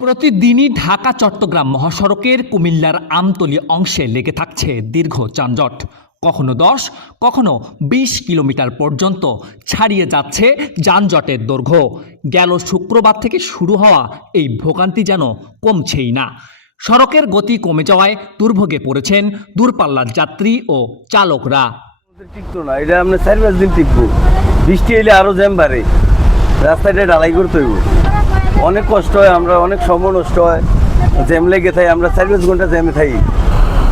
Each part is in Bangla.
প্রতিদিনই ঢাকা চট্টগ্রাম মহাসড়কের কুমিল্লার আমতলী অংশে লেগে থাকছে দীর্ঘ যানজট। কখনো 10, কখনো 20 কিলোমিটার পর্যন্ত ছাড়িয়ে যাচ্ছে যানজটের দৈর্ঘ্য। গেল শুক্রবার থেকে শুরু হওয়া এই ভোগান্তি যেন কমছেই না। সড়কের গতি কমে যাওয়ায় দুর্ভোগে পড়েছেন দূরপাল্লার যাত্রী ও চালকরা। টিকতো না, এটা আমরা 4-5 দিন টিকবো। বৃষ্টি এলে আরো জ্যাম বাড়ে, রাস্তাটা ঢালাই করতে হইব। অনেক কষ্ট হয়, আমরা অনেক সময় নষ্ট হয়, জ্যাম লেগে থাকি। আমরা 4-5 ঘন্টা জ্যামে থাকি।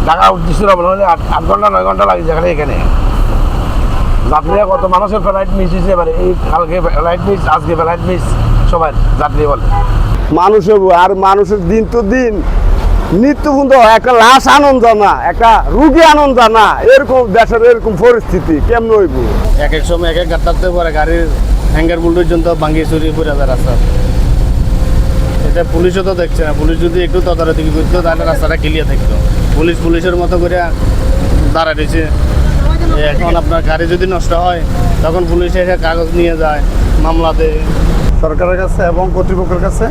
ঢাকা উদ্দেশ্য 8 ঘন্টা 9 ঘন্টা লাগে যেখানে এখানে যাত্রীরা কত মানুষের ফ্লাইট মিস হয়েছে। এবারে এই কালকে ফ্লাইট মিস, আজকে ফ্লাইট মিস, সবাই যাত্রী বলে মানুষের আর মানুষের দিন তো দিন মৃত্যুবন্ধ একটা লাশ আনন্দ না, একটা রুগী আনন্দ না, এরকম দেশের এরকম পরিস্থিতি কেমন হইব? এক এক সময় এক এক গাড়িতে পরে গাড়ির হ্যাঙ্গার বুল পর্যন্ত ভাঙিয়ে চুরিয়ে পড়ে যায় রাস্তা। এটা পুলিশও তো দেখছে না। পুলিশ যদি একটু তদারকি করতো তাহলে রাস্তাটা ক্লিয়ার থাকতো। পুলিশের মতো করে দাঁড়ায় রয়েছে। এখন আপনার গাড়ি যদি নষ্ট হয় তখন পুলিশ এসে কাগজ নিয়ে যায়, মামলা দেয়। সরকারের কাছে এবং কর্তৃপক্ষের কাছে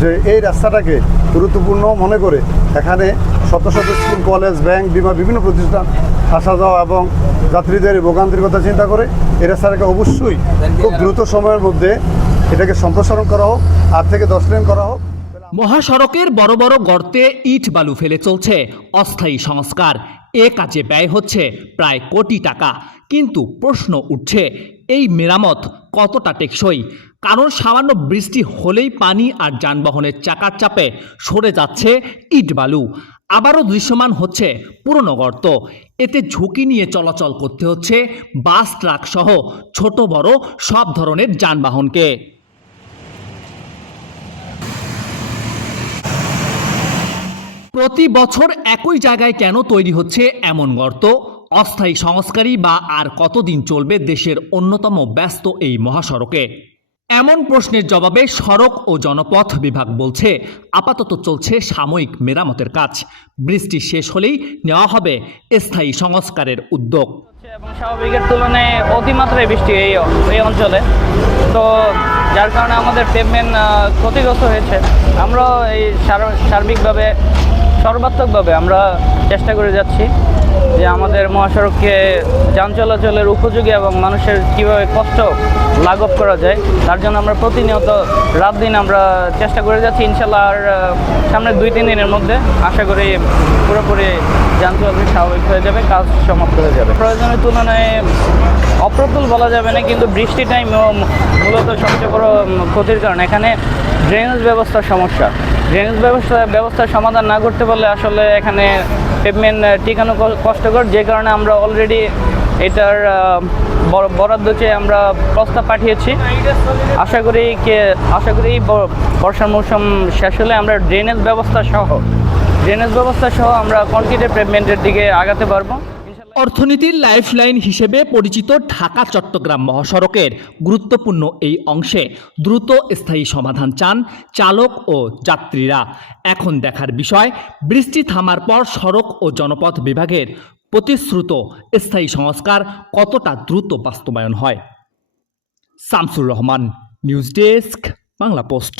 যে এই রাস্তাটাকে গুরুত্বপূর্ণ মনে করে এখানে শত শত স্কুল, কলেজ, ব্যাংক, বিমা বিভিন্ন প্রতিষ্ঠান আসা যাওয়া এবং যাত্রীদের ভোগান্তির কথা চিন্তা করে এই রাস্তাটাকে অবশ্যই খুব দ্রুত সময়ের মধ্যে এটাকে সম্প্রসারণ করা হোক, 8 থেকে 10 লেন করা হোক। মহাসড়কের বড় বড় গর্তে ইট বালু ফেলে চলছে অস্থায়ী সংস্কার। এ কাজে ব্যয় হচ্ছে প্রায় কোটি টাকা। কিন্তু প্রশ্ন উঠছে, এই মেরামত কতটা টেকসই? কারণ সামান্য বৃষ্টি হলেই পানি আর যানবাহনের চাকার চাপে সরে যাচ্ছে ইট বালু। আবারও দৃশ্যমান হচ্ছে পুরনো গর্ত। এতে ঝুঁকি নিয়ে চলাচল করতে হচ্ছে বাস, ট্রাক সহ ছোট বড় সব ধরনের যানবাহনকে। প্রতি বছর একই জায়গায় কেন তৈরি হচ্ছে এমন গর্ত? অস্থায়ী সংস্কারই বা আর কতদিন চলবে দেশের অন্যতম ব্যস্ত এই মহাসড়কে? এমন প্রশ্নের জবাবে সড়ক ও জনপথ বিভাগ বলছে, আপাতত চলছে সাময়িক মেরামতের কাজ। বৃষ্টি শেষ হলেই নেওয়া হবে স্থায়ী সংস্কারের উদ্যোগ। এবং স্বাভাবিকের তুলনায় অতিমাত্রায় বৃষ্টি এই অঞ্চলে, তো যার কারণে আমাদের পেভমেন্ট ক্ষতিগ্রস্ত হয়েছে। আমরা এই সার্বিকভাবে সর্বাত্মকভাবে আমরা চেষ্টা করে যাচ্ছি যে আমাদের মহাসড়ককে যান চলাচলের উপযোগী এবং মানুষের কীভাবে কষ্ট লাঘব করা যায় তার জন্য আমরা প্রতিনিয়ত রাত দিন আমরা চেষ্টা করে যাচ্ছি। ইনশাল্লাহ আর সামনের 2-3 দিনের মধ্যে আশা করি পুরোপুরি যান চলাচল স্বাভাবিক হয়ে যাবে, কাজ সমাপ্ত হয়ে যাবে। প্রয়োজনের তুলনায় অপ্রতুল বলা যাবে না, কিন্তু বৃষ্টিটাই মূলত সবচেয়ে বড় ক্ষতির কারণ। এখানে ড্রেনেজ ব্যবস্থার সমস্যা। ড্রেনেজ ব্যবস্থার সমাধান না করতে পারলে আসলে এখানে পেভমেন্ট টিকানো কষ্টকর, যে কারণে আমরা অলরেডি এটার বরাদ্দ চেয়ে আমরা প্রস্তাব পাঠিয়েছি। আশা করি বর্ষার মৌসুম শেষ হলে আমরা ড্রেনেজ ব্যবস্থা সহ আমরা কনক্রিটের পেভমেন্টের দিকে আগাতে পারবো। অর্থনীতির লাইফলাইন হিসেবে পরিচিত ঢাকা চট্টগ্রাম মহাসড়কের গুরুত্বপূর্ণ এই অংশে দ্রুত স্থায়ী সমাধান চান চালক ও যাত্রীরা। এখন দেখার বিষয়, বৃষ্টি থামার পর সড়ক ও জনপথ বিভাগের প্রতিশ্রুত স্থায়ী সংস্কার কতটা দ্রুত বাস্তবায়ন হয়। Shamsur Rahman, news desk, Bangla post.